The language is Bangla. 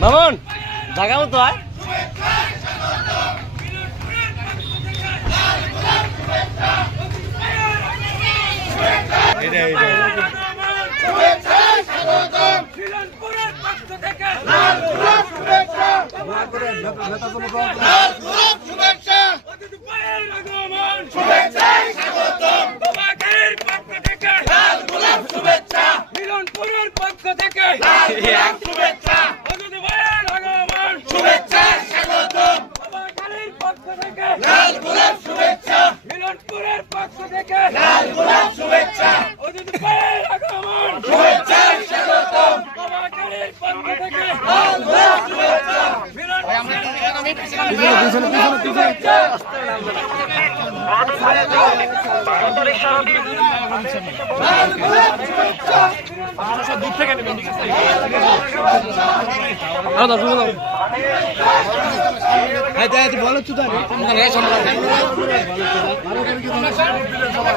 মামুন জায়গা মতো হয় মিলনপুরের পক্ষ থেকে লাল গোলাপ শুভেচ্ছা মিলনপুরের পক্ষ থেকে লাল গোলাপ শুভেচ্ছা অজিত ভাইয়ের আগমন শুভেচ্ছা স্বাগতম বাবাকারীর পক্ষ থেকে লাল গোলাপ শুভেচ্ছা দূর থেকে নেবেন বলো